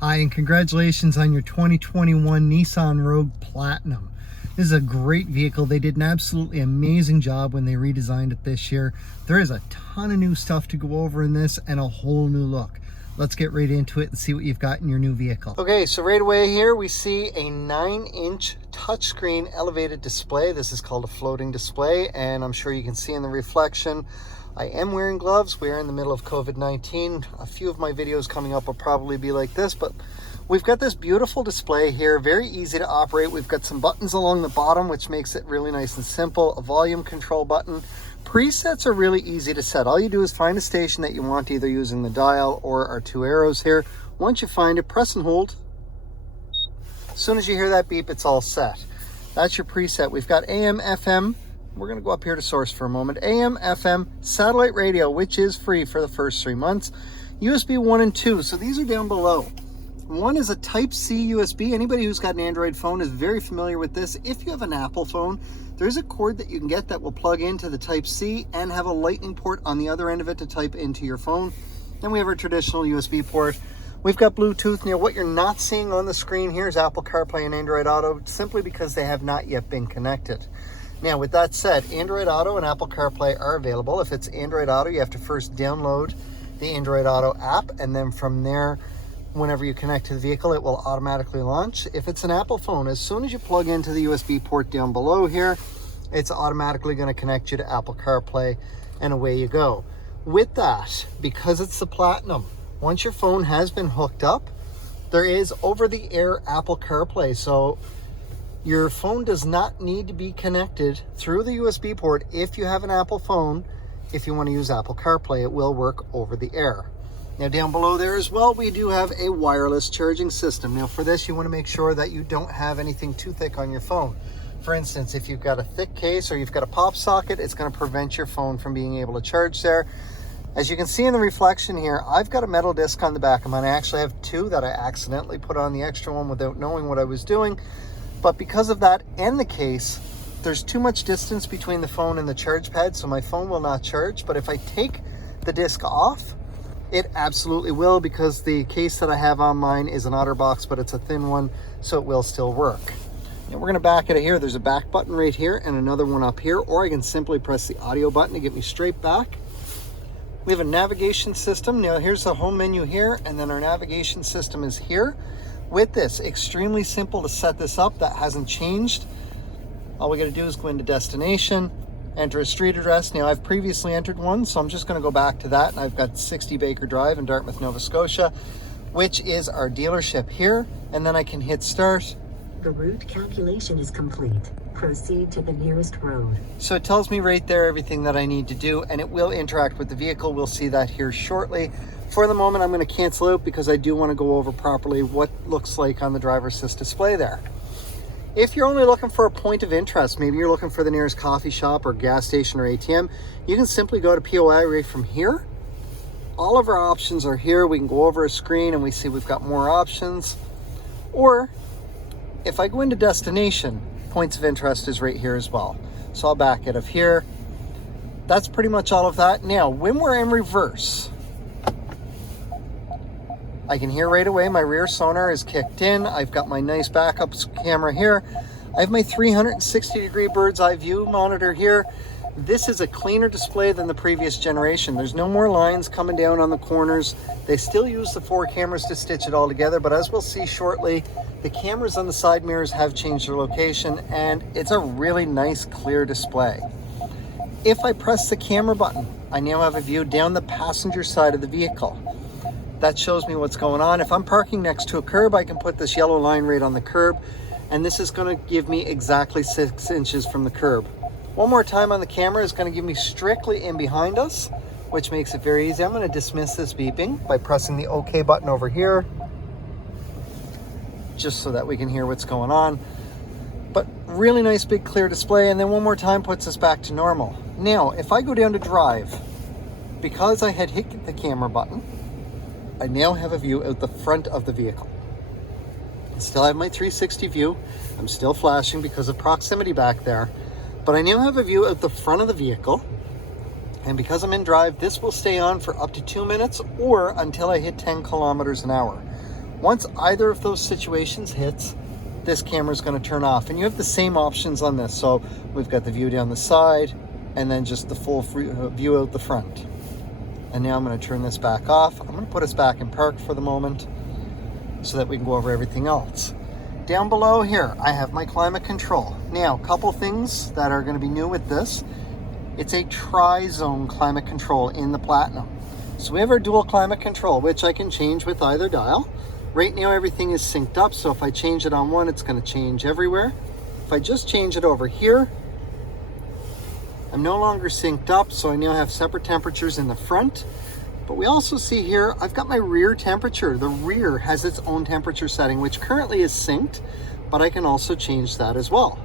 Hi, and congratulations on your 2021 Nissan Rogue Platinum. This is a great vehicle. They did an absolutely amazing job when they redesigned it this year. There is a ton of new stuff to go over in this and a whole new look. Let's get right into it and see what you've got in your new vehicle. Okay, so right away here we see a 9-inch touchscreen elevated display. This is called a floating display, and I'm sure you can see in the reflection I am wearing gloves. We are in the middle of COVID-19. A few of my videos coming up will probably be like this, but we've got this beautiful display here, very easy to operate. We've got some buttons along the bottom, which makes it really nice and simple. A volume control button. Presets are really easy to set. All you do is find a station that you want, either using the dial or our two arrows here. Once you find it, press and hold. As soon as you hear that beep, it's all set. That's your preset. We've got AM, FM. We're going to go up here to source for a moment. AM, FM, satellite radio, which is free for the first 3 months. USB 1 and 2. So these are down below. One is a Type-C USB. Anybody who's got an Android phone is very familiar with this. If you have an Apple phone, there's a cord that you can get that will plug into the Type-C and have a lightning port on the other end of it to type into your phone. Then we have our traditional USB port. We've got Bluetooth. Now, what you're not seeing on the screen here is Apple CarPlay and Android Auto, simply because they have not yet been connected. Now, with that said, Android Auto and Apple CarPlay are available. If it's Android Auto, you have to first download the Android Auto app, and then from there, whenever you connect to the vehicle, it will automatically launch. If it's an Apple phone, as soon as you plug into the USB port down below here, it's automatically going to connect you to Apple CarPlay, and away you go. With that, because it's the Platinum, once your phone has been hooked up, there is over-the-air Apple CarPlay. So your phone does not need to be connected through the USB port if you have an Apple phone. If you want to use Apple CarPlay, it will work over the air. Now, down below there as well, we do have a wireless charging system. Now, for this, you want to make sure that you don't have anything too thick on your phone. For instance, if you've got a thick case or you've got a pop socket, it's going to prevent your phone from being able to charge there. As you can see in the reflection here, I've got a metal disc on the back of mine. I actually have two that I accidentally put on the extra one without knowing what I was doing. But because of that and the case, there's too much distance between the phone and the charge pad, so my phone will not charge. But if I take the disc off, it absolutely will, because the case that I have on mine is an OtterBox, but it's a thin one, so it will still work. Now, we're going to back it here. There's a back button right here and another one up here, or I can simply press the audio button to get me straight back. We have a navigation system. Now, here's the home menu here, and then our navigation system is here. With this, extremely simple to set this up. That hasn't changed. All we got to do is go into destination, enter a street address. Now, I've previously entered one, so I'm just going to go back to that, and I've got 60 Baker Drive in Dartmouth, Nova Scotia, which is our dealership here, and then I can hit start. The route calculation is complete. Proceed to the nearest road. So it tells me right there everything that I need to do, and it will interact with the vehicle. We'll see that here shortly. For the moment, I'm going to cancel out because I do want to go over properly what looks like on the driver's assist display there. If you're only looking for a point of interest, maybe you're looking for the nearest coffee shop or gas station or ATM, you can simply go to POI right from here. All of our options are here. We can go over a screen and we see we've got more options. Or if I go into destination, points of interest is right here as well. So I'll back it up here. That's pretty much all of that. Now, when we're in reverse, I can hear right away my rear sonar is kicked in. I've got my nice backup camera here. I have my 360-degree bird's eye view monitor here. This is a cleaner display than the previous generation. There's no more lines coming down on the corners. They still use the 4 cameras to stitch it all together, but as we'll see shortly, the cameras on the side mirrors have changed their location, and it's a really nice, clear display. If I press the camera button, I now have a view down the passenger side of the vehicle. That shows me what's going on. If I'm parking next to a curb, I can put this yellow line right on the curb, and this is going to give me exactly 6 inches from the curb. One more time on the camera is going to give me strictly in behind us, which makes it very easy. I'm going to dismiss this beeping by pressing the OK button over here, just so that we can hear what's going on. But really nice big clear display, and then one more time puts us back to normal. Now, if I go down to drive, because I had hit the camera button, I now have a view out the front of the vehicle. I still have my 360 view. I'm still flashing because of proximity back there, but I now have a view out the front of the vehicle. And because I'm in drive, this will stay on for up to 2 minutes or until I hit 10 kilometers an hour. Once either of those situations hits, this camera is going to turn off. And you have the same options on this. So we've got the view down the side and then just the full view out the front. And now I'm going to turn this back off. I'm going to put us back in park for the moment so that we can go over everything else. Down below here, I have my climate control. Now, a couple things that are going to be new with this. It's a tri-zone climate control in the Platinum. So we have our dual climate control, which I can change with either dial. Right now, everything is synced up. So if I change it on one, it's going to change everywhere. If I just change it over here, I'm no longer synced up. So I now have separate temperatures in the front. But we also see here, I've got my rear temperature. The rear has its own temperature setting, which currently is synced, but I can also change that as well.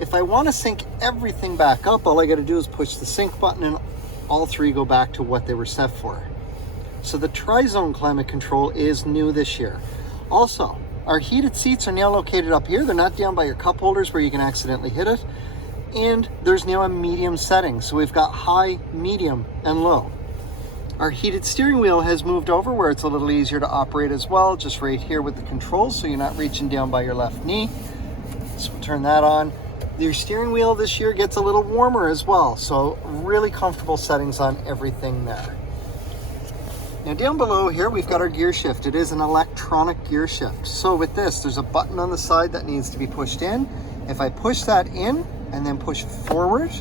If I want to sync everything back up, all I got to do is push the sync button and all three go back to what they were set for. So the tri-zone climate control is new this year. Also, our heated seats are now located up here. They're not down by your cup holders where you can accidentally hit it. And there's now a medium setting. So we've got high, medium, and low. Our heated steering wheel has moved over where it's a little easier to operate as well, just right here with the controls, so you're not reaching down by your left knee. So we'll turn that on. Your steering wheel this year gets a little warmer as well, so really comfortable settings on everything there. Now down below here, we've got our gear shift. It is an electronic gear shift. So with this, there's a button on the side that needs to be pushed in. If I push that in and then push forward,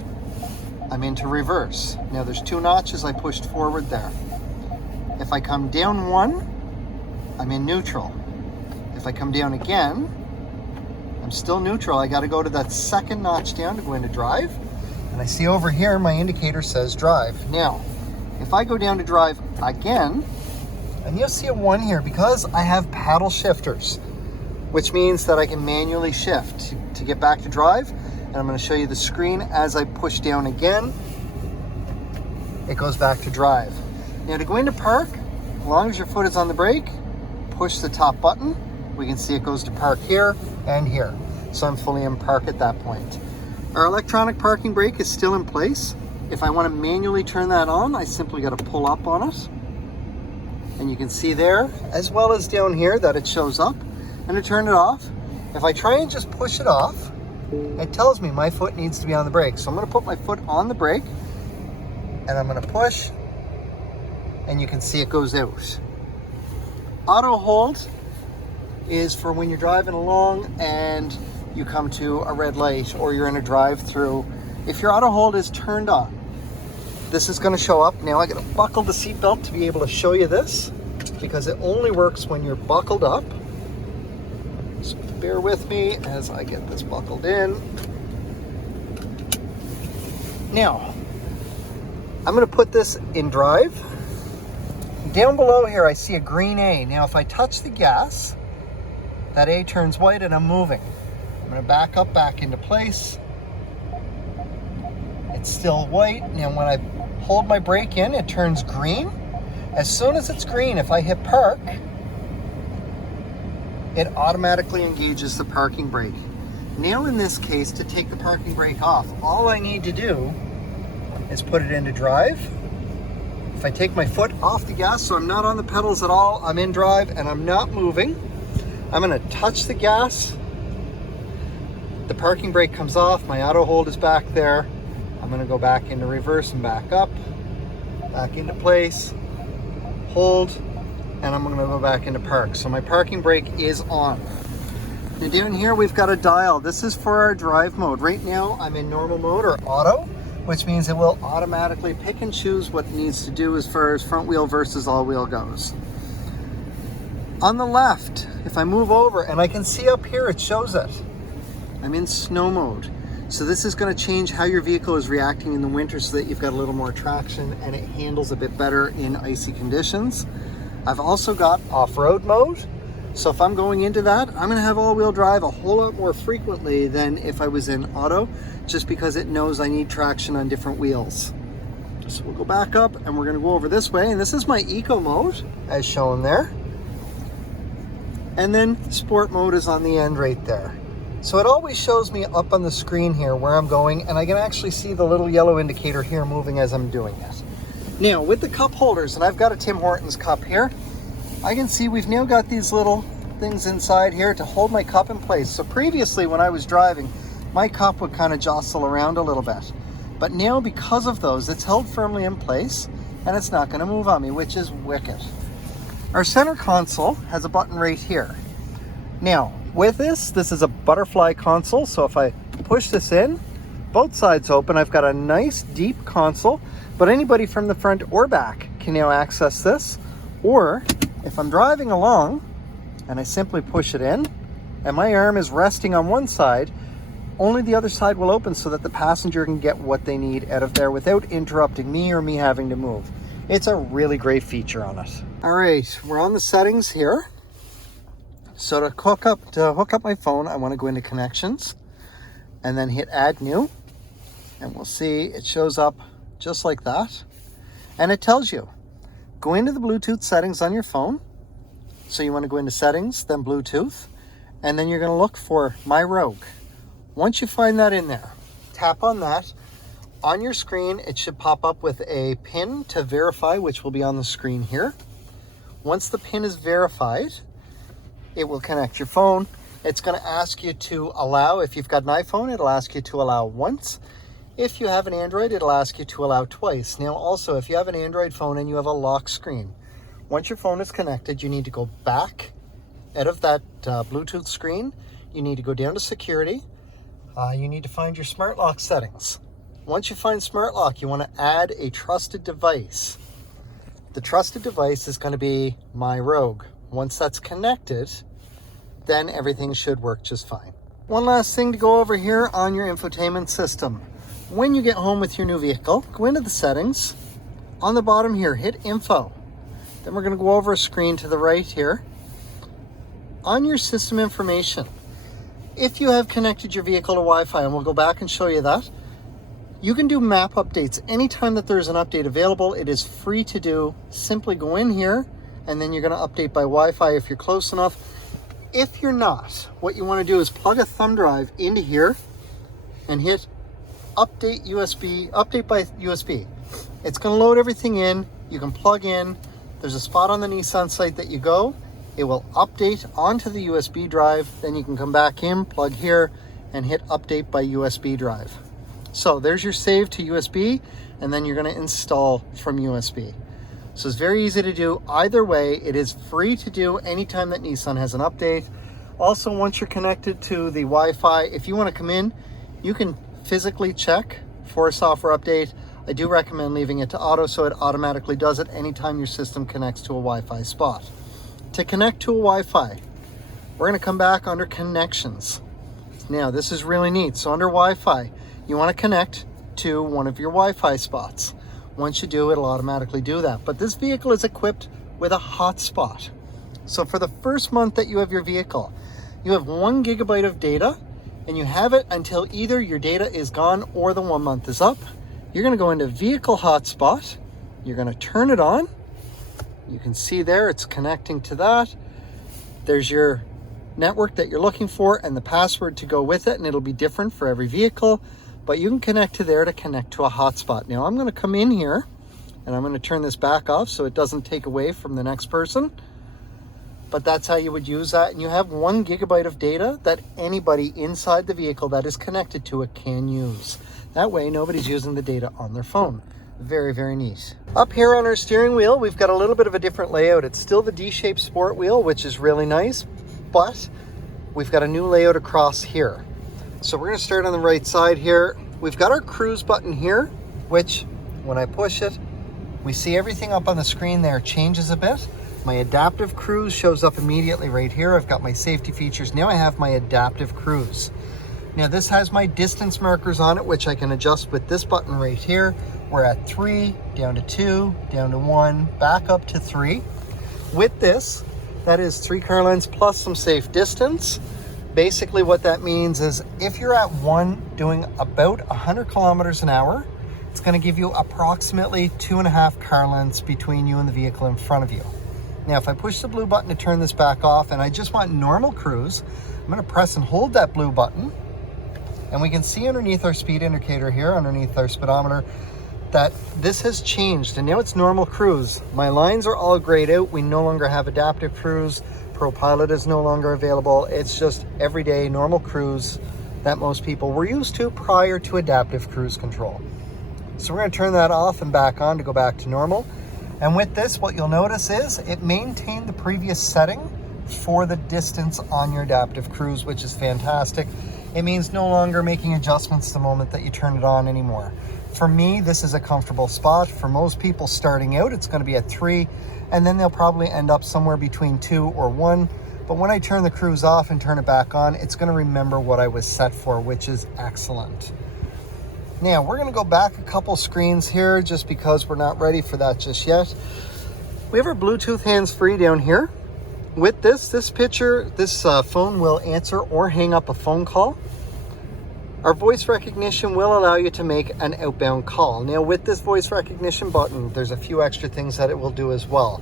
I'm into reverse. Now there's 2 notches I pushed forward there. If I come down 1, I'm in neutral. If I come down again, I'm still neutral. I got to go to that 2nd notch down to go into drive. And I see over here my indicator says drive. Now, if I go down to drive again, and you'll see a 1 here because I have paddle shifters, which means that I can manually shift to get back to drive. And I'm going to show you the screen as I push down again. It goes back to drive. Now to go into park, as long as your foot is on the brake, push the top button. We can see it goes to park here and here. So I'm fully in park at that point. Our electronic parking brake is still in place. If I want to manually turn that on, I simply got to pull up on it. And you can see there, as well as down here, that it shows up. And to turn it off, if I try and just push it off, it tells me my foot needs to be on the brake. So I'm going to put my foot on the brake and I'm going to push, and you can see it goes out. Auto hold is for when you're driving along and you come to a red light or you're in a drive-through. If your auto hold is turned on, this is going to show up. Now I got to buckle the seatbelt to be able to show you this because it only works when you're buckled up. So bear with me as I get this buckled in. Now, I'm going to put this in drive. Down below here, I see a green A. Now, if I touch the gas, that A turns white and I'm moving. I'm going to back up, back into place. It's still white. Now, when I hold my brake in, it turns green. As soon as it's green, if I hit park, it automatically engages the parking brake. Now in this case, to take the parking brake off, all I need to do is put it into drive. If I take my foot off the gas, so I'm not on the pedals at all, I'm in drive and I'm not moving, I'm gonna touch the gas, the parking brake comes off, my auto hold is back there, I'm gonna go back into reverse and back up, back into place, hold, and I'm going to go back into park. So my parking brake is on. Now down here we've got a dial. This is for our drive mode. Right now I'm in normal mode or auto, which means it will automatically pick and choose what it needs to do as far as front wheel versus all wheel goes. On the left, if I move over, and I can see up here it shows it, I'm in snow mode. So this is going to change how your vehicle is reacting in the winter so that you've got a little more traction and it handles a bit better in icy conditions. I've also got off-road mode. So if I'm going into that, I'm gonna have all-wheel drive a whole lot more frequently than if I was in auto, just because it knows I need traction on different wheels. So we'll go back up and we're gonna go over this way. And this is my eco mode as shown there. And then sport mode is on the end right there. So it always shows me up on the screen here where I'm going, and I can actually see the little yellow indicator here moving as I'm doing it. Now with the cup holders, and I've got a Tim Hortons cup here, I can see we've now got these little things inside here to hold my cup in place. So previously when I was driving, my cup would kind of jostle around a little bit. But now because of those, it's held firmly in place and it's not going to move on me, which is wicked. Our center console has a button right here. Now, with this is a butterfly console. So if I push this in, both sides open, I've got a nice deep console, but anybody from the front or back can now access this. Or if I'm driving along and I simply push it in and my arm is resting on one side, only the other side will open so that the passenger can get what they need out of there without interrupting me or me having to move. It's a really great feature on it. All right, we're on the settings here. So to hook up my phone, I want to go into connections and then hit add new. And we'll see it shows up just like that. And it tells you, go into the Bluetooth settings on your phone. So you want to go into settings, then Bluetooth, and then you're going to look for My Rogue. Once you find that in there, tap on that. On your screen, it should pop up with a PIN to verify, which will be on the screen here. Once the PIN is verified, it will connect your phone. It's going to ask you to allow, if you've got an iPhone, it'll ask you to allow once. If you have an Android, it'll ask you to allow twice. Now also, if you have an Android phone and you have a lock screen, once your phone is connected, you need to go back out of that Bluetooth screen. You need to go down to security. You need to find your smart lock settings. Once you find smart lock, you want to add a trusted device. The trusted device is going to be My Rogue. Once that's connected, then everything should work just fine. One last thing to go over here on your infotainment system. When you get home with your new vehicle, go into the settings. On the bottom here, hit info. Then we're going to go over a screen to the right here. On your system information, if you have connected your vehicle to Wi-Fi, and we'll go back and show you that, you can do map updates anytime that there's an update available. It is free to do. Simply go in here and then you're going to update by Wi-Fi if you're close enough. If you're not, what you want to do is plug a thumb drive into here and hit update by USB. It's going to load everything in. You can plug in. There's a spot on the Nissan site that you go. It will update onto the USB drive. Then you can come back in, plug here, and hit update by USB drive. So there's your save to USB, and then you're going to install from USB. So it's very easy to do either way. It is free to do anytime that Nissan has an update. Also, once you're connected to the Wi-Fi, if you want to come in, you can physically check for a software update. I do recommend leaving it to auto so it automatically does it anytime your system connects to a Wi-Fi spot. To connect to a Wi-Fi, we're going to come back under connections. Now, this is really neat. So under Wi-Fi, you want to connect to one of your Wi-Fi spots. Once you do, it'll automatically do that. But this vehicle is equipped with a hotspot. So for the first month that you have your vehicle, you have 1 gigabyte of data, and you have it until either your data is gone or the 1 month is up. You're going to go into vehicle hotspot. You're going to turn it on. You can see there it's connecting to that. There's your network that you're looking for and the password to go with it, and it'll be different for every vehicle, but you can connect to there to connect to a hotspot. Now I'm going to come in here and I'm going to turn this back off so it doesn't take away from the next person, but that's how you would use that. And you have 1 gigabyte of data that anybody inside the vehicle that is connected to it can use. That way nobody's using the data on their phone. Very, very neat. Up here on our steering wheel, we've got a little bit of a different layout. It's still the D-shaped sport wheel, which is really nice, but we've got a new layout across here. So we're going to start on the right side here. We've got our cruise button here, which when I push it, we see everything up on the screen there changes a bit. My adaptive cruise shows up immediately right here. I've got my safety features. Now I have my adaptive cruise. Now this has my distance markers on it, which I can adjust with this button right here. We're at 3, down to 2, down to 1, back up to 3. With this, that is 3 car lengths plus some safe distance. Basically what that means is if you're at 1 doing about 100 kilometers an hour, it's going to give you approximately 2.5 car lengths between you and the vehicle in front of you. Now if I push the blue button to turn this back off and I just want normal cruise, I'm going to press and hold that blue button, and we can see underneath our speed indicator here, underneath our speedometer, that this has changed and now it's normal cruise. My lines are all grayed out. We no longer have adaptive cruise. ProPilot is no longer available. It's just everyday normal cruise that most people were used to prior to adaptive cruise control. So we're going to turn that off and back on to go back to normal. And with this, what you'll notice is it maintained the previous setting for the distance on your adaptive cruise, which is fantastic. It means no longer making adjustments the moment that you turn it on anymore. For me, this is a comfortable spot. For most people starting out, it's going to be at 3, and then they'll probably end up somewhere between 2 or 1. But when I turn the cruise off and turn it back on, it's going to remember what I was set for, which is excellent. Now, we're going to go back a couple screens here just because we're not ready for that just yet. We have our Bluetooth hands-free down here. With this phone will answer or hang up a phone call. Our voice recognition will allow you to make an outbound call. Now, with this voice recognition button, there's a few extra things that it will do as well.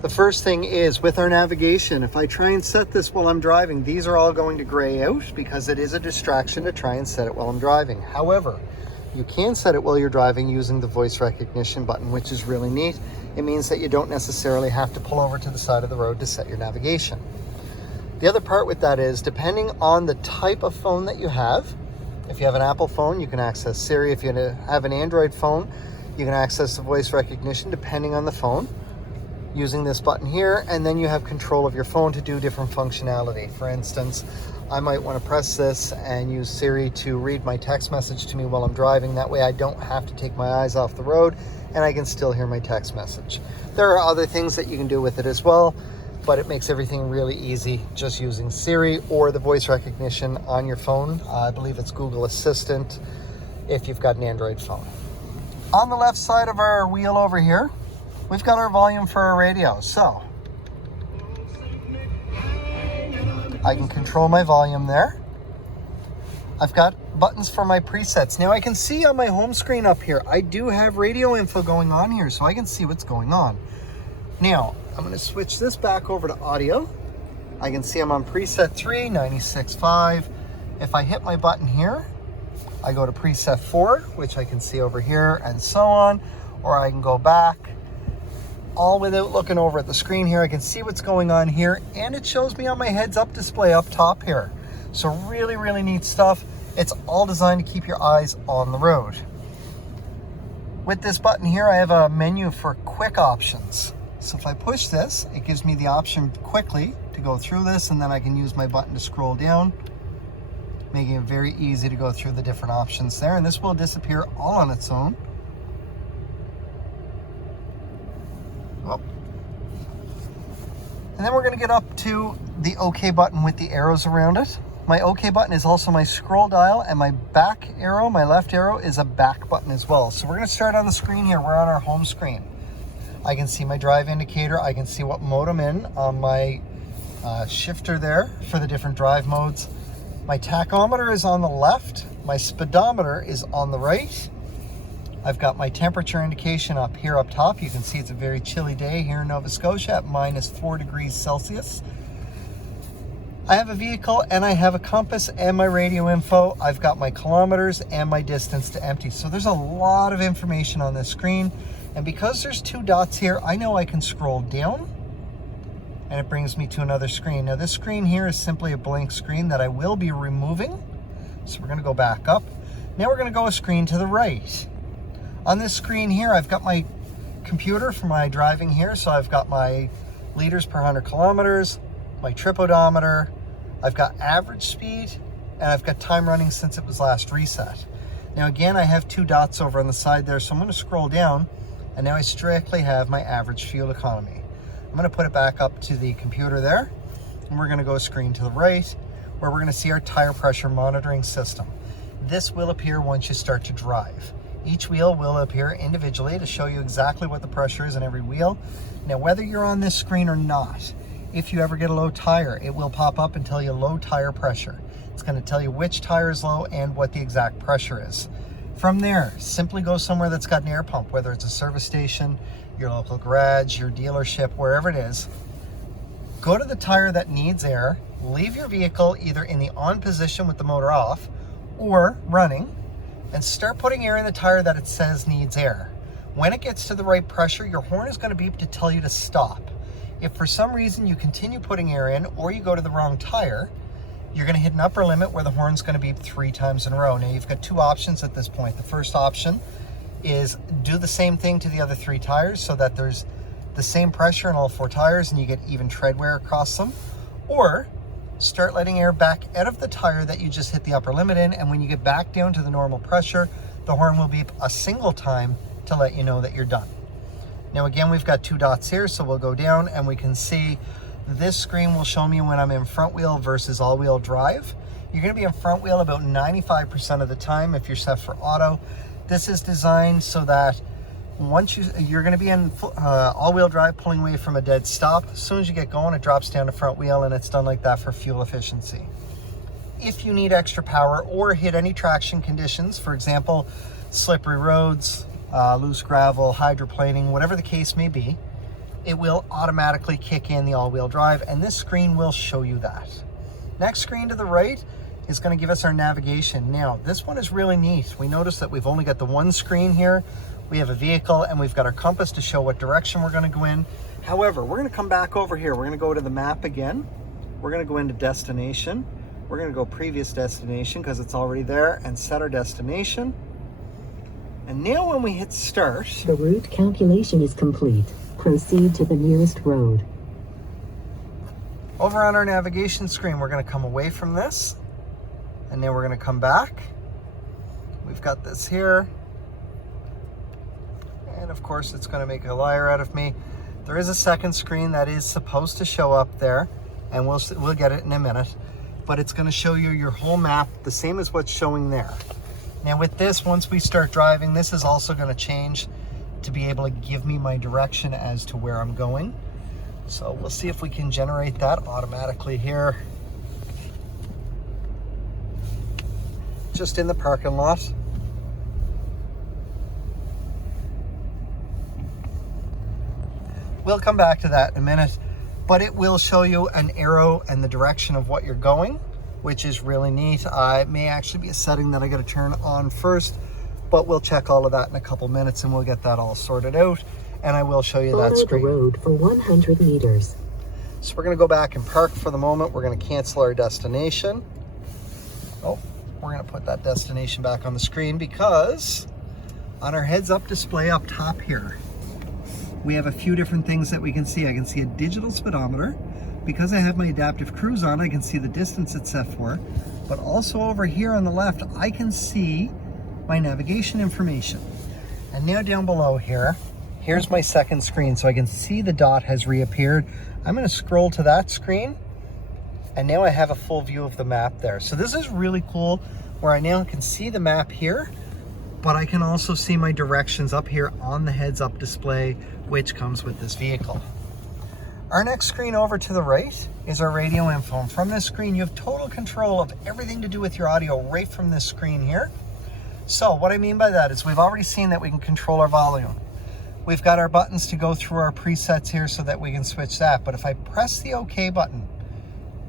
The first thing is with our navigation. If I try and set this while I'm driving, these are all going to gray out because it is a distraction to try and set it while I'm driving. However, you can set it while you're driving using the voice recognition button, which is really neat. It means that you don't necessarily have to pull over to the side of the road to set your navigation. The other part with that is, depending on the type of phone that you have, if you have an Apple phone, you can access Siri. If you have an Android phone, you can access the voice recognition depending on the phone, using this button here, and then you have control of your phone to do different functionality. For instance, I might want to press this and use Siri to read my text message to me while I'm driving. That way I don't have to take my eyes off the road and I can still hear my text message. There are other things that you can do with it as well, but it makes everything really easy just using Siri or the voice recognition on your phone. I believe it's Google Assistant if you've got an Android phone. On the left side of our wheel over here, we've got our volume for our radio. So I can control my volume there. I've got buttons for my presets. Now I can see on my home screen up here, I do have radio info going on here, so I can see what's going on. Now, I'm going to switch this back over to audio. I can see I'm on preset 3, 96.5. If I hit my button here, I go to preset 4, which I can see over here, and so on, or I can go back. All without looking over at the screen here, I can see what's going on here, and it shows me on my heads-up display up top here. So really, really neat stuff. It's all designed to keep your eyes on the road. With this button here, I have a menu for quick options. So if I push this, it gives me the option quickly to go through this, and then I can use my button to scroll down, making it very easy to go through the different options there. And this will disappear all on its own. And then we're going to get up to the OK button with the arrows around it. My OK button is also my scroll dial, and my back arrow, my left arrow, is a back button as well. So we're going to start on the screen here. We're on our home screen. I can see my drive indicator. I can see what mode I'm in on my shifter there for the different drive modes. My tachometer is on the left. My speedometer is on the right. I've got my temperature indication up here up top. You can see it's a very chilly day here in Nova Scotia at -4 degrees Celsius. I have a vehicle and I have a compass and my radio info. I've got my kilometers and my distance to empty. So there's a lot of information on this screen. And because there's 2 dots here, I know I can scroll down and it brings me to another screen. Now this screen here is simply a blank screen that I will be removing. So we're going to go back up. Now we're going to go a screen to the right. On this screen here, I've got my computer for my driving here. So I've got my liters per 100 kilometers, my trip odometer, I've got average speed, and I've got time running since it was last reset. Now again, I have 2 dots over on the side there, so I'm going to scroll down, and now I strictly have my average fuel economy. I'm going to put it back up to the computer there, and we're going to go a screen to the right, where we're going to see our tire pressure monitoring system. This will appear once you start to drive. Each wheel will appear individually to show you exactly what the pressure is in every wheel. Now, whether you're on this screen or not, if you ever get a low tire, it will pop up and tell you low tire pressure. It's going to tell you which tire is low and what the exact pressure is. From there, simply go somewhere that's got an air pump, whether it's a service station, your local garage, your dealership, wherever it is. Go to the tire that needs air, leave your vehicle either in the on position with the motor off or running, and start putting air in the tire that it says needs air. When it gets to the right pressure, your horn is going to beep to tell you to stop. If for some reason you continue putting air in or you go to the wrong tire, you're going to hit an upper limit where the horn's going to beep 3 times in a row. Now you've got 2 options at this point. The first option is do the same thing to the other 3 tires so that there's the same pressure in all 4 tires and you get even tread wear across them, or start letting air back out of the tire that you just hit the upper limit in, and when you get back down to the normal pressure, the horn will beep a single time to let you know that you're done. Now again, we've got 2 dots here, so we'll go down and we can see this screen will show me when I'm in front wheel versus all-wheel drive. You're going to be in front wheel about 95% of the time if you're set for auto. This is designed so that once you're going to be in all-wheel drive, pulling away from a dead stop. As soon as you get going, it drops down to front wheel, and it's done like that for fuel efficiency. If you need extra power or hit any traction conditions, for example, slippery roads, loose gravel, hydroplaning, whatever the case may be, it will automatically kick in the all-wheel drive, and this screen will show you that. Next screen to the right is going to give us our navigation. Now, this one is really neat. We notice that we've only got the 1 screen here. We have a vehicle and we've got our compass to show what direction we're going to go in. However, we're going to come back over here. We're going to go to the map again. We're going to go into destination. We're going to go previous destination because it's already there, and set our destination. And now when we hit start, The route calculation is complete. Proceed to the nearest road. over on our navigation screen, we're going to come away from this, and then we're going to come back. We've got this here. And of course, it's going to make a liar out of me. There is a second screen that is supposed to show up there, and we'll get it in a minute. But it's going to show you your whole map, the same as what's showing there. Now with this, once we start driving, this is also going to change to be able to give me my direction as to where I'm going. So we'll see if we can generate that automatically here. Just in the parking lot. We'll come back to that in a minute, but it will show you an arrow and the direction of what you're going, which is really neat. It may actually be a setting that I got to turn on first, but we'll check all of that in a couple minutes and we'll get that all sorted out, and I will show you that screen. Follow the road for 100 meters. So we're going to go back and park for the moment. We're going to cancel our destination. Oh, we're going to put that destination back on the screen because on our heads-up display up top here, we have a few different things that we can see. I can see a digital speedometer. Because I have my adaptive cruise on, I can see the distance it's set for. But also over here on the left, I can see my navigation information. And now down below here, here's my second screen. So I can see the dot has reappeared. I'm going to scroll to that screen. And now I have a full view of the map there. So this is really cool, where I now can see the map here, but I can also see my directions up here on the heads-up display, which comes with this vehicle. Our next screen over to the right is our radio info. And from this screen, you have total control of everything to do with your audio right from this screen here. So what I mean by that is we've already seen that we can control our volume. We've got our buttons to go through our presets here so that we can switch that. But if I press the OK button,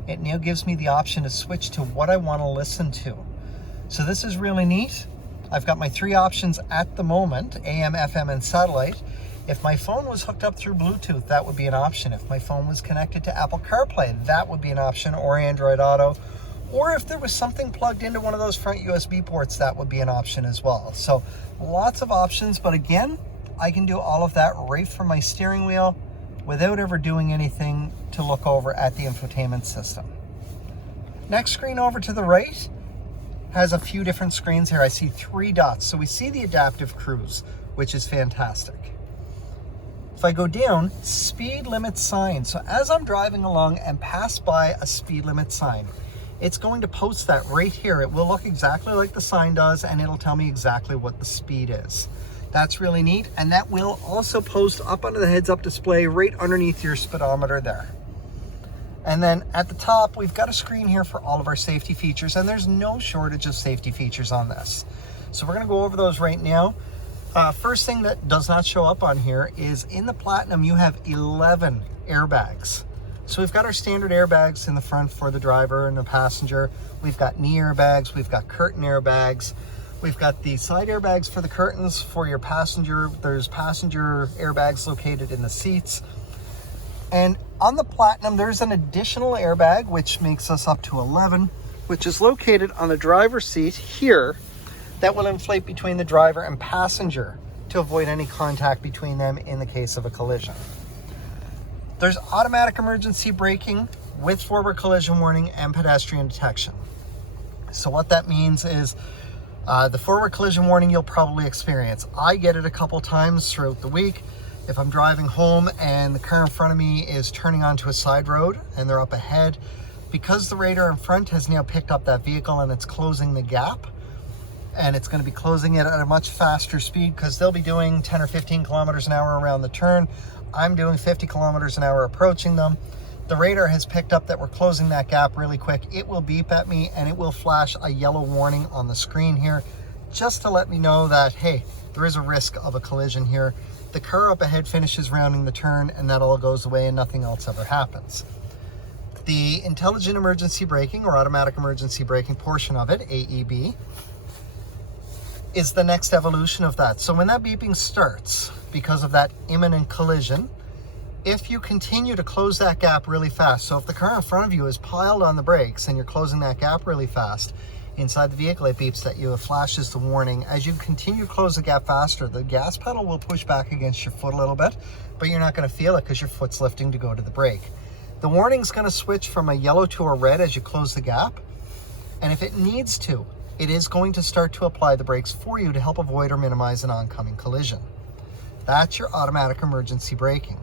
it now gives me the option to switch to what I want to listen to. So this is really neat. I've got my 3 options at the moment, AM, FM, and satellite. If my phone was hooked up through Bluetooth, that would be an option. If my phone was connected to Apple CarPlay, that would be an option, or Android Auto. Or if there was something plugged into one of those front USB ports, that would be an option as well. So lots of options, but again, I can do all of that right from my steering wheel without ever doing anything to look over at the infotainment system. Next screen over to the right has a few different screens here. I see 3 dots. So we see the adaptive cruise, which is fantastic. If I go down, speed limit sign. So as I'm driving along and pass by a speed limit sign, it's going to post that right here. It will look exactly like the sign does, and it'll tell me exactly what the speed is. That's really neat. And that will also post up under the heads-up display right underneath your speedometer there. And then at the top, we've got a screen here for all of our safety features, and there's no shortage of safety features on this. So we're going to go over those right now. First thing that does not show up on here is in the Platinum, you have 11 airbags. So we've got our standard airbags in the front for the driver and the passenger. We've got knee airbags, we've got curtain airbags. We've got the side airbags for the curtains for your passenger. There's passenger airbags located in the seats. And on the Platinum, there's an additional airbag, which makes us up to 11, which is located on the driver's seat here, that will inflate between the driver and passenger to avoid any contact between them in the case of a collision. There's automatic emergency braking with forward collision warning and pedestrian detection. So what that means is the forward collision warning you'll probably experience. I get it a couple times throughout the week. If I'm driving home and the car in front of me is turning onto a side road and they're up ahead, because the radar in front has now picked up that vehicle and it's closing the gap, and it's going to be closing it at a much faster speed because they'll be doing 10 or 15 kilometers an hour around the turn. I'm doing 50 kilometers an hour approaching them. The radar has picked up that we're closing that gap really quick. It will beep at me and it will flash a yellow warning on the screen here just to let me know that, hey, there is a risk of a collision here. The car up ahead finishes rounding the turn and that all goes away and nothing else ever happens. The intelligent emergency braking or automatic emergency braking portion of it, AEB, is the next evolution of that. So when that beeping starts because of that imminent collision, if you continue to close that gap really fast, so if the car in front of you is piled on the brakes and you're closing that gap really fast, inside the vehicle it beeps at you, it flashes the warning. As you continue to close the gap faster, the gas pedal will push back against your foot a little bit, but you're not going to feel it because your foot's lifting to go to the brake. The warning's going to switch from a yellow to a red as you close the gap, and if it needs to, it is going to start to apply the brakes for you to help avoid or minimize an oncoming collision. That's your automatic emergency braking.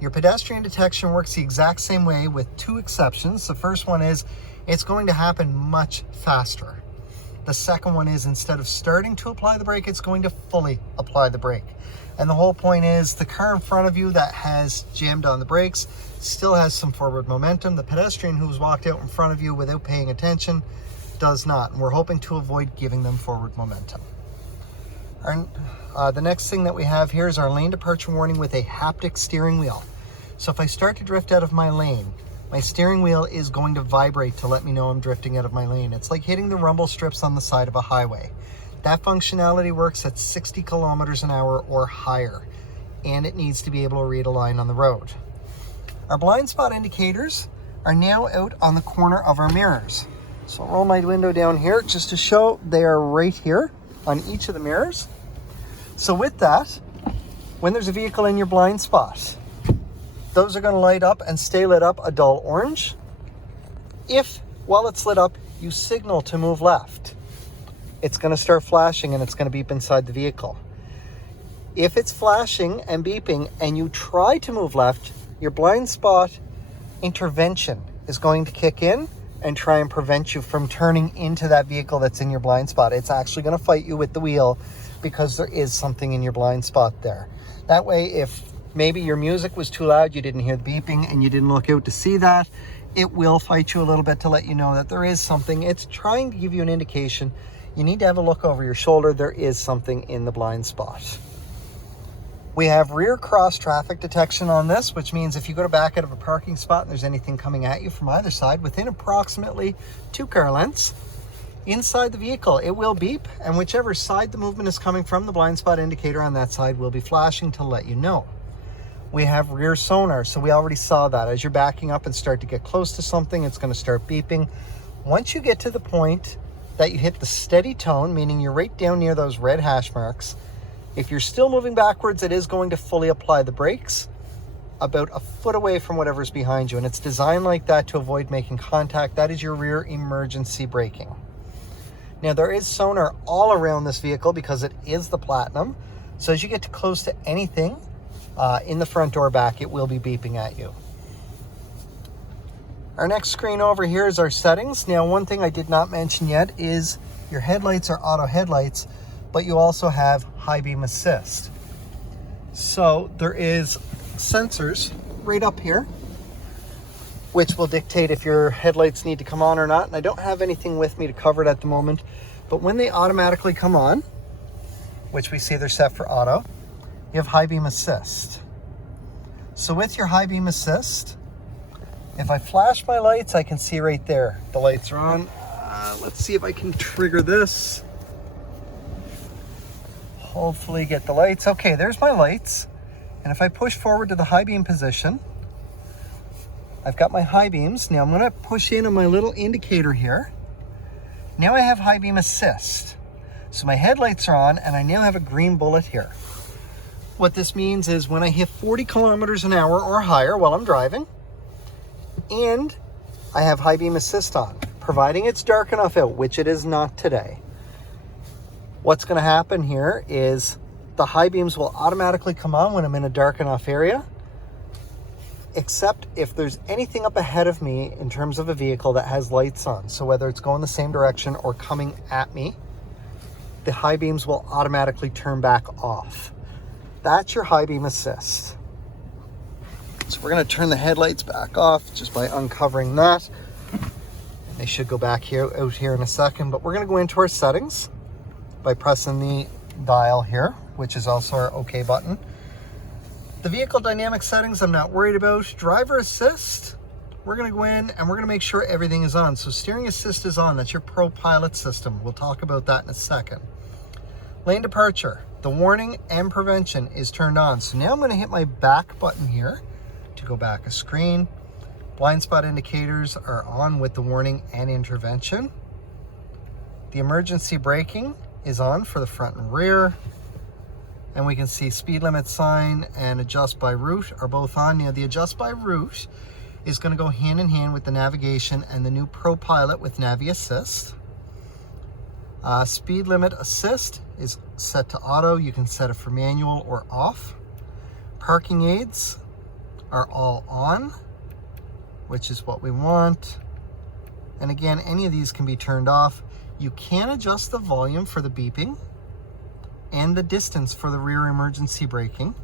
Your pedestrian detection works the exact same way with two exceptions. The first one is it's going to happen much faster. The second one is instead of starting to apply the brake, it's going to fully apply the brake. And the whole point is the car in front of you that has jammed on the brakes still has some forward momentum. The pedestrian who's walked out in front of you without paying attention does not. And we're hoping to avoid giving them forward momentum. The next thing that we have here is our lane departure warning with a haptic steering wheel. So if I start to drift out of my lane, my steering wheel is going to vibrate to let me know I'm drifting out of my lane. It's like hitting the rumble strips on the side of a highway. That functionality works at 60 kilometers an hour or higher, and it needs to be able to read a line on the road. Our blind spot indicators are now out on the corner of our mirrors. So I'll roll my window down here just to show they are right here on each of the mirrors. So with that, when there's a vehicle in your blind spot, those are going to light up and stay lit up a dull orange. If, while it's lit up, you signal to move left, it's going to start flashing and it's going to beep inside the vehicle. If it's flashing and beeping and you try to move left, your blind spot intervention is going to kick in and try and prevent you from turning into that vehicle that's in your blind spot. It's actually going to fight you with the wheel because there is something in your blind spot there. That way, if maybe your music was too loud, you didn't hear the beeping and you didn't look out to see that, it will fight you a little bit to let you know that there is something. It's trying to give you an indication. You need to have a look over your shoulder. There is something in the blind spot. We have rear cross traffic detection on this, which means if you go to back out of a parking spot and there's anything coming at you from either side within approximately 2 car lengths inside the vehicle, it will beep, and whichever side the movement is coming from, the blind spot indicator on that side will be flashing to let you know. We have rear sonar, so we already saw that. As you're backing up and start to get close to something, it's going to start beeping. Once you get to the point that you hit the steady tone, meaning you're right down near those red hash marks, if you're still moving backwards, it is going to fully apply the brakes about a foot away from whatever's behind you. And it's designed like that to avoid making contact. That is your rear emergency braking. Now, there is sonar all around this vehicle because it is the Platinum. So as you get close to anything in the front or back, it will be beeping at you. Our next screen over here is our settings. Now, one thing I did not mention yet is your headlights are auto headlights, but you also have high beam assist. So there is sensors right up here, which will dictate if your headlights need to come on or not. And I don't have anything with me to cover it at the moment, but when they automatically come on, which we see they're set for auto, you have high beam assist. So with your high beam assist, if I flash my lights, I can see right there, the lights are on. Let's see if I can trigger this. hopefully get the lights. Okay, there's my lights. And if I push forward to the high beam position, I've got my high beams. Now I'm gonna push in on my little indicator here. Now I have high beam assist. So my headlights are on and I now have a green bullet here. What this means is when I hit 40 kilometers an hour or higher while I'm driving, and I have high beam assist on, providing it's dark enough out, which it is not today. What's gonna happen here is the high beams will automatically come on when I'm in a dark enough area, except if there's anything up ahead of me in terms of a vehicle that has lights on. So whether it's going the same direction or coming at me, the high beams will automatically turn back off. That's your high beam assist. So we're gonna turn the headlights back off just by uncovering that. They should go back out here in a second, but we're gonna go into our settings by pressing the dial here, which is also our OK button. The vehicle dynamic settings I'm not worried about. Driver assist, we're gonna go in and we're gonna make sure everything is on. So steering assist is on, that's your Pro Pilot system. We'll talk about that in a second. Lane departure, the warning and prevention is turned on. So now I'm gonna hit my back button here to go back a screen. Blind spot indicators are on with the warning and intervention. The emergency braking is on for the front and rear. And we can see speed limit sign and adjust by route are both on. Now the adjust by route is going to go hand in hand with the navigation and the new Pro Pilot with Navi Assist. Speed limit assist is set to auto. You can set it for manual or off. Parking aids are all on, which is what we want. And again, any of these can be turned off. You can adjust the volume for the beeping and the distance for the rear emergency braking.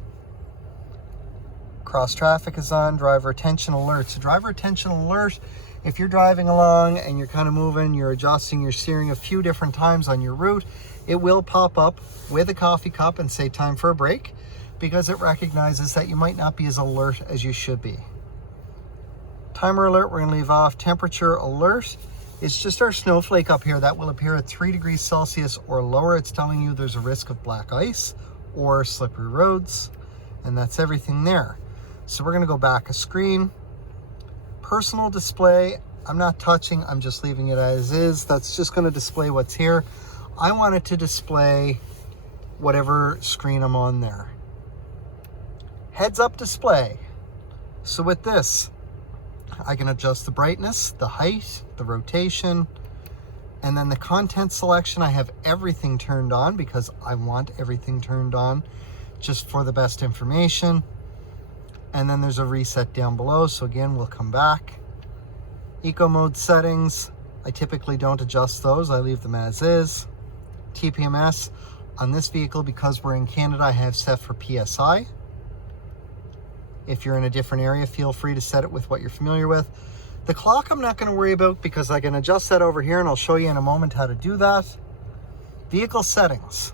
Cross traffic is on. Driver attention alert. So driver attention alert, if you're driving along and you're kind of moving, you're adjusting your steering a few different times on your route, it will pop up with a coffee cup and say time for a break, because it recognizes that you might not be as alert as you should be. Timer alert, we're gonna leave off. Temperature alert, it's just our snowflake up here that will appear at 3 degrees Celsius or lower. It's telling you there's a risk of black ice or slippery roads, and that's everything there. So we're gonna go back a screen. Personal display, I'm not touching, I'm just leaving it as is. That's just gonna display what's here. I want it to display whatever screen I'm on there. Heads up display. So with this, I can adjust the brightness, the height, the rotation, and then the content selection. I have everything turned on because I want everything turned on just for the best information. And then there's a reset down below. So again, we'll come back. Eco mode settings, I typically don't adjust those. I leave them as is. TPMS on this vehicle, because we're in Canada, I have set for PSI. If you're in a different area, feel free to set it with what you're familiar with. The clock I'm not going to worry about because I can adjust that over here, and I'll show you in a moment how to do that. Vehicle settings.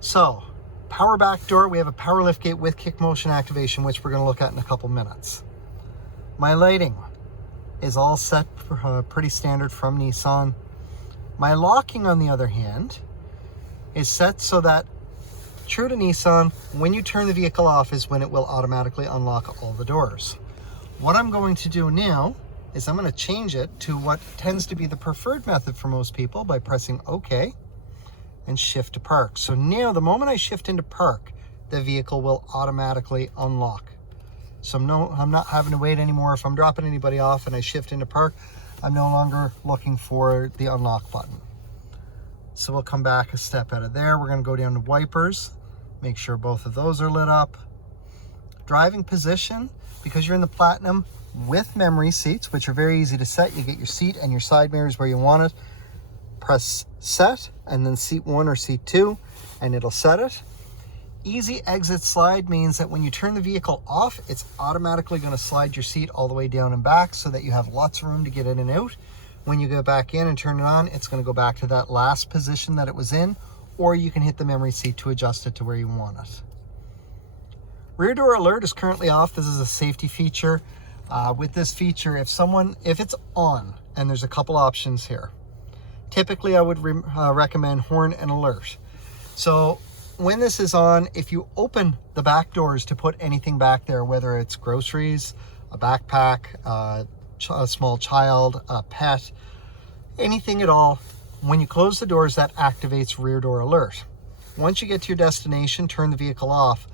So, power back door, we have a power liftgate with kick motion activation, which we're going to look at in a couple minutes. My lighting is all set pretty standard from Nissan. My locking, on the other hand, is set so that, true to Nissan, when you turn the vehicle off is when it will automatically unlock all the doors. What I'm going to do now is I'm going to change it to what tends to be the preferred method for most people by pressing OK and shift to park. So now the moment I shift into park, the vehicle will automatically unlock. So I'm not having to wait anymore. If I'm dropping anybody off and I shift into park, I'm no longer looking for the unlock button. So we'll come back a step out of there. We're going to go down to wipers. Make sure both of those are lit up. Driving position, because you're in the Platinum with memory seats, which are very easy to set. You get your seat and your side mirrors where you want it. Press set and then seat 1 or seat 2 and it'll set it. Easy exit slide means that when you turn the vehicle off, it's automatically going to slide your seat all the way down and back so that you have lots of room to get in and out. When you go back in and turn it on, it's going to go back to that last position that it was in, or you can hit the memory seat to adjust it to where you want it. Rear door alert is currently off. This is a safety feature. With this feature, if it's on, and there's a couple options here. Typically, I would recommend horn and alert. So when this is on, if you open the back doors to put anything back there, whether it's groceries, a backpack, a small child, a pet, anything at all, when you close the doors, that activates rear door alert. Once you get to your destination, turn the vehicle off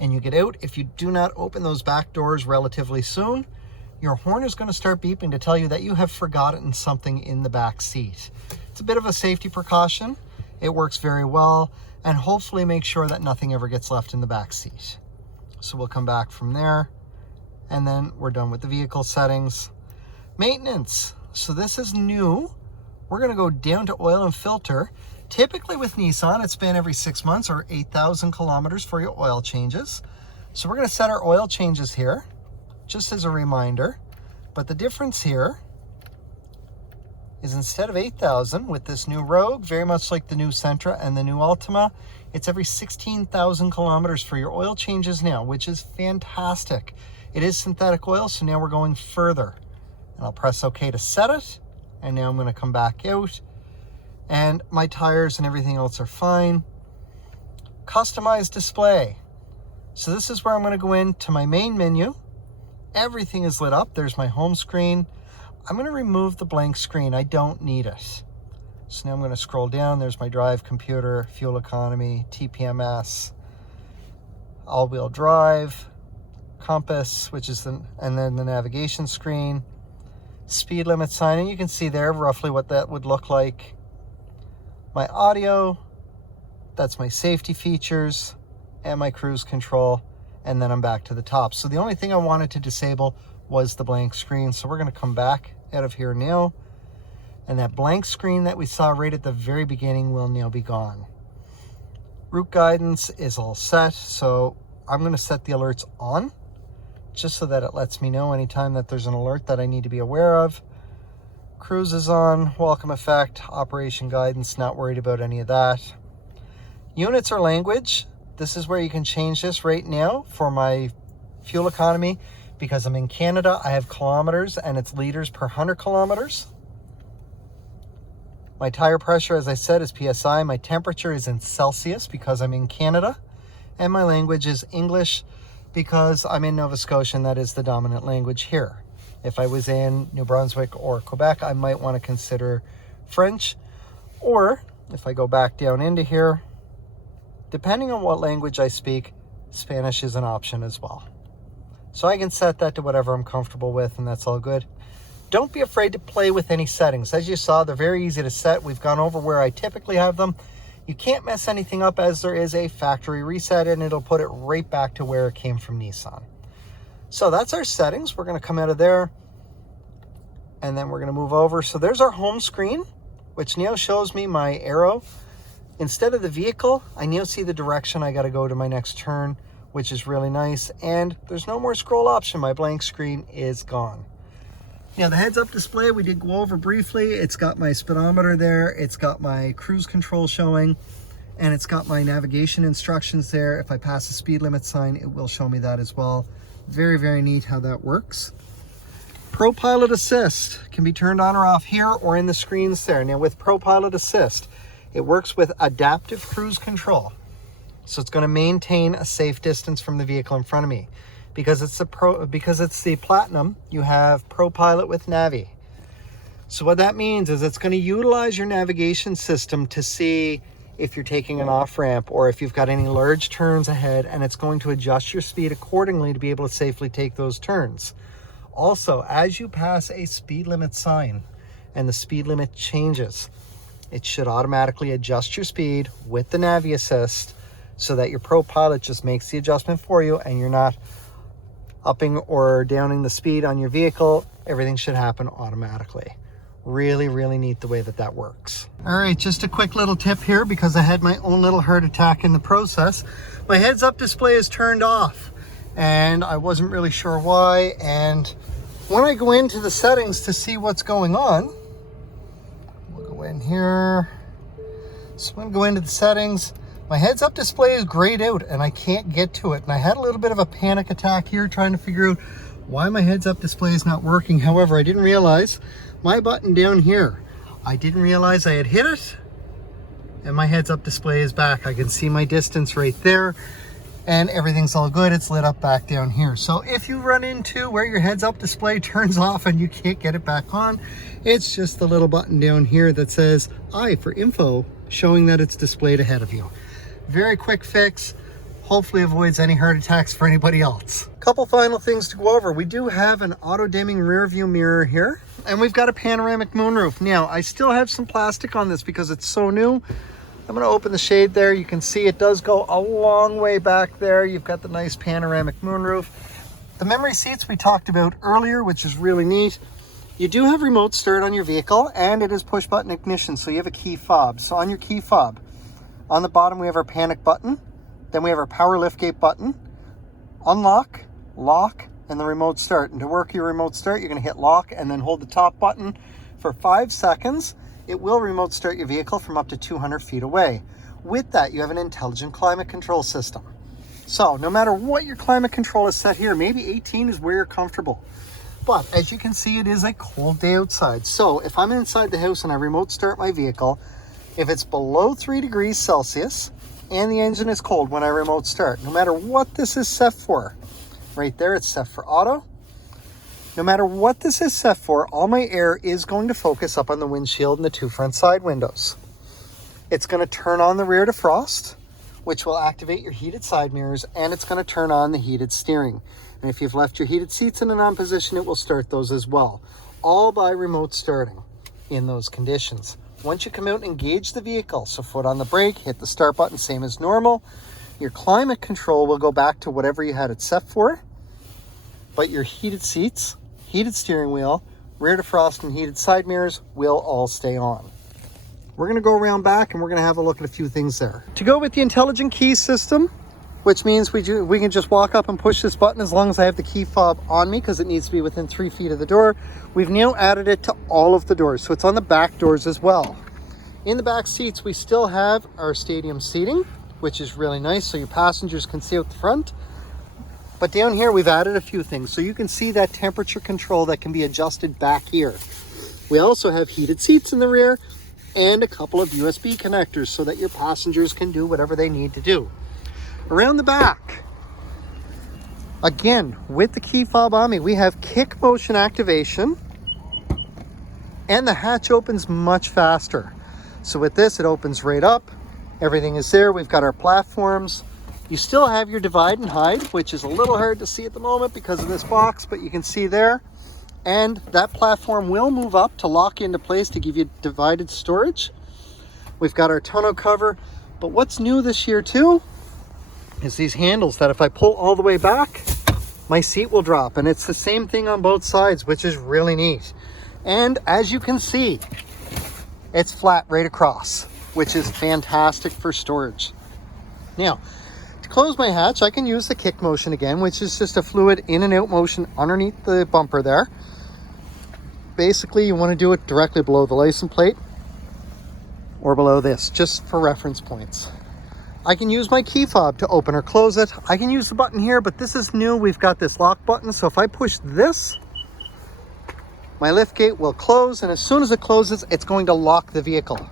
and you get out. If you do not open those back doors relatively soon, your horn is going to start beeping to tell you that you have forgotten something in the back seat. It's a bit of a safety precaution. It works very well, and hopefully make sure that nothing ever gets left in the back seat. So we'll come back from there, and then we're done with the vehicle settings. Maintenance. So this is new. We're going to go down to oil and filter. Typically with Nissan, it's been every 6 months or 8,000 kilometers for your oil changes. So we're going to set our oil changes here, just as a reminder. But the difference here is instead of 8,000 with this new Rogue, very much like the new Sentra and the new Altima, it's every 16,000 kilometers for your oil changes now, which is fantastic. It is synthetic oil, so now we're going further. And I'll press OK to set it. And now I'm going to come back out. And my tires and everything else are fine. Customize display. So this is where I'm going to go into my main menu. Everything is lit up. There's my home screen. I'm going to remove the blank screen. I don't need it. So now I'm going to scroll down. There's my drive computer, fuel economy, TPMS, all-wheel drive, compass, which is and then the navigation screen, speed limit sign, and you can see there roughly what that would look like. My audio, that's my safety features, and my cruise control, and then I'm back to the top. So the only thing I wanted to disable was the blank screen. So we're going to come back out of here now, and that blank screen that we saw right at the very beginning will now be gone. Route guidance is all set, so I'm going to set the alerts on just so that it lets me know anytime that there's an alert that I need to be aware of. Cruise is on, welcome effect, operation guidance, not worried about any of that. Units or language, this is where you can change this right now for my fuel economy. Because I'm in Canada, I have kilometers and it's liters per 100 kilometers. My tire pressure, as I said, is PSI. My temperature is in Celsius because I'm in Canada. And my language is English because I'm in Nova Scotia and that is the dominant language here. If I was in New Brunswick or Quebec, I might want to consider French. Or if I go back down into here, depending on what language I speak, Spanish is an option as well. So I can set that to whatever I'm comfortable with, and that's all good. Don't be afraid to play with any settings. As you saw, they're very easy to set. We've gone over where I typically have them. You can't mess anything up as there is a factory reset, and it'll put it right back to where it came from Nissan. So that's our settings. We're going to come out of there, and then we're going to move over. So there's our home screen, which now shows me my arrow. Instead of the vehicle, I now see the direction I got to go to my next turn, which is really nice. And there's no more scroll option. My blank screen is gone. Now the heads-up display, we did go over briefly. It's got my speedometer there. It's got my cruise control showing, and it's got my navigation instructions there. If I pass the speed limit sign, it will show me that as well. Very, very neat how that works. Pro Pilot Assist can be turned on or off here or in the screens there. Now with Pro Pilot Assist, it works with adaptive cruise control. So it's going to maintain a safe distance from the vehicle in front of me. Because it's the Platinum, you have Pro Pilot with Navi. So what that means is it's going to utilize your navigation system to see if you're taking an off-ramp or if you've got any large turns ahead, and it's going to adjust your speed accordingly to be able to safely take those turns. Also, as you pass a speed limit sign and the speed limit changes, it should automatically adjust your speed with the Navi Assist so that your Pro Pilot just makes the adjustment for you and you're not upping or downing the speed on your vehicle. Everything should happen automatically. Really, really neat the way that that works. All right, just a quick little tip here because I had my own little heart attack in the process. My heads-up display is turned off and I wasn't really sure why. And when I go into the settings to see what's going on, we'll go in here. So I'm going to go into the settings. My heads-up display is grayed out and I can't get to it. And I had a little bit of a panic attack here trying to figure out why my heads-up display is not working. However, I didn't realize my button down here, I didn't realize I had hit it and my heads-up display is back. I can see my distance right there, and everything's all good. It's lit up back down here. So if you run into where your heads-up display turns off and you can't get it back on, it's just the little button down here that says I for info, showing that it's displayed ahead of you. Very quick fix. Hopefully avoids any heart attacks for anybody else. Couple final things to go over. We do have an auto dimming rear view mirror here, and we've got a panoramic moonroof. Now, I still have some plastic on this because it's so new. I'm gonna open the shade there. You can see it does go a long way back there. You've got the nice panoramic moonroof. The memory seats we talked about earlier, which is really neat. You do have remote start on your vehicle, and it is push button ignition, so you have a key fob. So on your key fob, on the bottom we have our panic button. Then we have our power liftgate button, unlock, lock, and the remote start. And to work your remote start, you're going to hit lock and then hold the top button for 5 seconds. It will remote start your vehicle from up to 200 feet away. With that, you have an intelligent climate control system. So no matter what your climate control is set here, maybe 18 is where you're comfortable. But as you can see, it is a cold day outside. So if I'm inside the house and I remote start my vehicle, if it's below 3 degrees Celsius, and the engine is cold when I remote start, no matter what this is set for, right there it's set for auto. No matter what this is set for, all my air is going to focus up on the windshield and the 2 front side windows. It's going to turn on the rear defrost, which will activate your heated side mirrors, and it's going to turn on the heated steering. And if you've left your heated seats in an on position, it will start those as well, all by remote starting in those conditions. Once you come out and engage the vehicle, so foot on the brake, hit the start button, same as normal, your climate control will go back to whatever you had it set for, but your heated seats, heated steering wheel, rear defrost, and heated side mirrors will all stay on. We're going to go around back and we're going to have a look at a few things there. To go with the intelligent key system, which means we can just walk up and push this button as long as I have the key fob on me, because it needs to be within 3 feet of the door. We've now added it to all of the doors, so it's on the back doors as well. In the back seats, we still have our stadium seating, which is really nice, so your passengers can see out the front. But down here, we've added a few things, so you can see that temperature control that can be adjusted back here. We also have heated seats in the rear and a couple of USB connectors so that your passengers can do whatever they need to do. Around the back, again, with the key fob on me, we have kick motion activation, and the hatch opens much faster. So with this, it opens right up. Everything is there. We've got our platforms. You still have your divide and hide, which is a little hard to see at the moment because of this box, but you can see there. And that platform will move up to lock into place to give you divided storage. We've got our tonneau cover, but what's new this year too is these handles that if I pull all the way back, my seat will drop, and it's the same thing on both sides, which is really neat. And as you can see, it's flat right across, which is fantastic for storage. Now, to close my hatch, I can use the kick motion again, which is just a fluid in and out motion underneath the bumper there. Basically, you want to do it directly below the license plate or below this, just for reference points. I can use my key fob to open or close it. I can use the button here, but this is new. We've got this lock button. So if I push this, my liftgate will close. And as soon as it closes, it's going to lock the vehicle.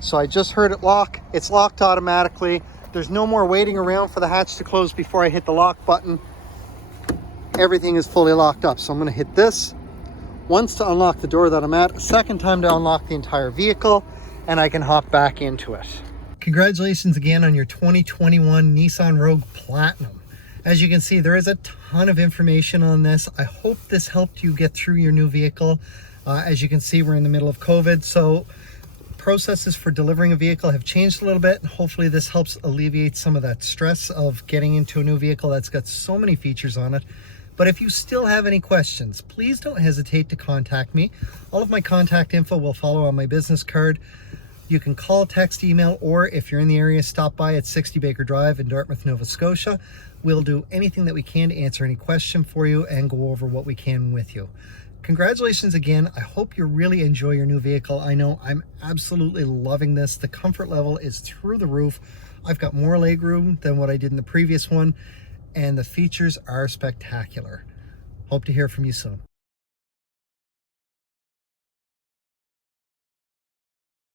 So I just heard it lock. It's locked automatically. There's no more waiting around for the hatch to close before I hit the lock button. Everything is fully locked up. So I'm going to hit this once to unlock the door that I'm at, a second time to unlock the entire vehicle, and I can hop back into it. Congratulations again on your 2021 Nissan Rogue Platinum. As you can see, there is a ton of information on this. I hope this helped you get through your new vehicle. As you can see, we're in the middle of COVID, so processes for delivering a vehicle have changed a little bit. Hopefully this helps alleviate some of that stress of getting into a new vehicle that's got so many features on it. But if you still have any questions, please don't hesitate to contact me. All of my contact info will follow on my business card. You can call, text, email, or if you're in the area, stop by at 60 Baker Drive in Dartmouth, Nova Scotia. We'll do anything that we can to answer any question for you and go over what we can with you. Congratulations again. I hope you really enjoy your new vehicle. I know I'm absolutely loving this. The comfort level is through the roof. I've got more leg room than what I did in the previous one, and the features are spectacular. Hope to hear from you soon.